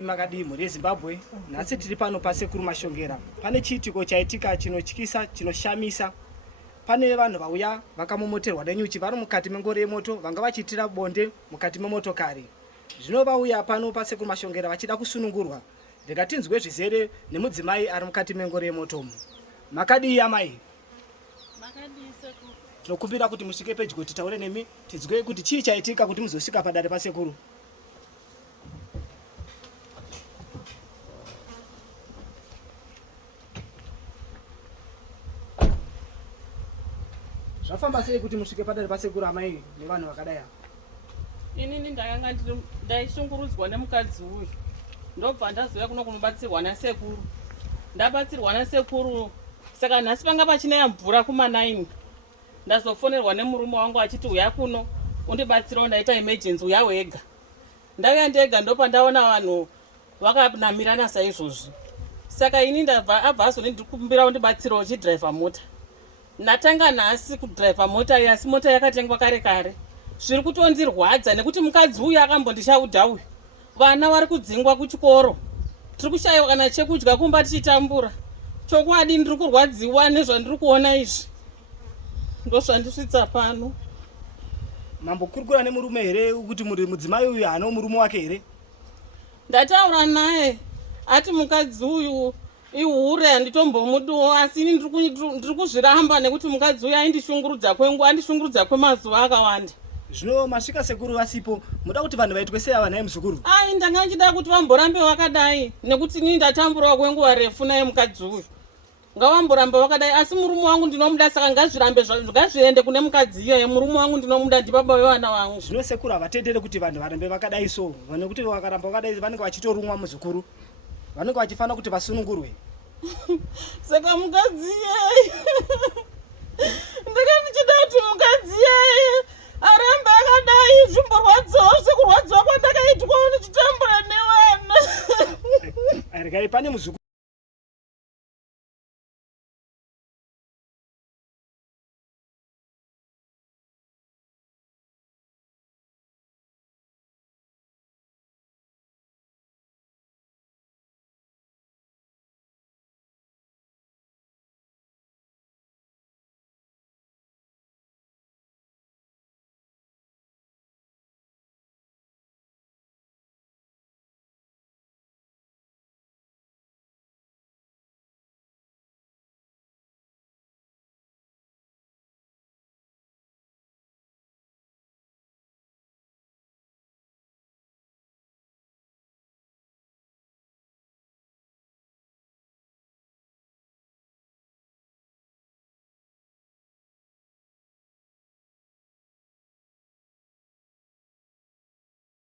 Makadi muri Zimbabwe nhasi tiri pano pasekuru Mashongera. Pane chiitiko chaitika chinotyisa chinoshamisa. Pane vanhu vauya vakamomoterwa nenyuchi vari mukati mengoro yemoto vanga vachiitira bonde mukati memotokari. Zvino vauya pano pasekuru Mashongera vachida kusunungurwa. Ndikatinzwe zvizere nemudzimai ari mukati mengoro yemoto. Makadi amai. Makadi sekuru. Tinokumbira kuti musvike pedyo titaure nemi tinzwe kuti chii chaitika kuti muzosvika padare pasekuru. Zvafamba sei kuti musvike padare pasekuru amai nevanhu vakadai? Inini ndakanga ndaishungurudzwa nemukadzi uyu. Ndobva ndazouya kuno kunobatsirwa nasekuru. Ndabatsirwa nasekuru saka nhasi panga pachinaya mvura kuma9. Ndazofonerwa nemurume wangu achiti uya kuno undibatsirawo ndaita emergency uya wega. Ndauya ndega ndopa ndaona vanhu vakanamirana saizvozvi. Saka ini ndabva abva azondikumbira undibatsirawo chidhiraivha mota. Natanga nhasi kudhiraivha mota iyi asi mota yakatengwa kare kare. Zviri kutondirwadza nekuti mukadzi uyu akambondishaudha uyu. Vana vari kudzingwa kuchikoro. Tiri kushayiwa kana chekudya kumba tichitambura. Chokwadi ndiri kurwadziwa nezvandiri kuona izvi. Ndozvandisvitsa pano. Mambokurukura nemurume here kuti mudzimai uyu hano murume wake here? Ndataura naye ati mukadzi uyu ihure handitombomudiwo asi ini ndiri kuzviramba nekuti mukadzi uyu aindishungurudza kwenguva andishungurudza kwemazuva akawanda. Zvino masvika sekuru vasipo muda kuti vanhu vaitwe sei ava naye muzukuru? Ai ndanga ndichida kuti vamborambe vakadai nekuti ini ndatamburawo kwenguva refu naye mukadzi uyu. Ngavamboramba vakadai asi murume wangu ndinomuda saka ngazviende kune mukadzi iyoyo. Murume wangu ndinomuda ndibaba vevana vangu. Zvino sekuru havatendere kuti vanhu varambe vakadai so nekuti vakaramba vakadai vanenge vachitorumwa muzukuru. Vanenge vachifanira kuti vasunungurwe. Saka mukadzi yeye ndanga ndichida kuti mukadzi yeye arambe akadai zvimborwadzawo sekurwadziwa kwandakaitwa ndichitambura nevana. Regai pane muzukuru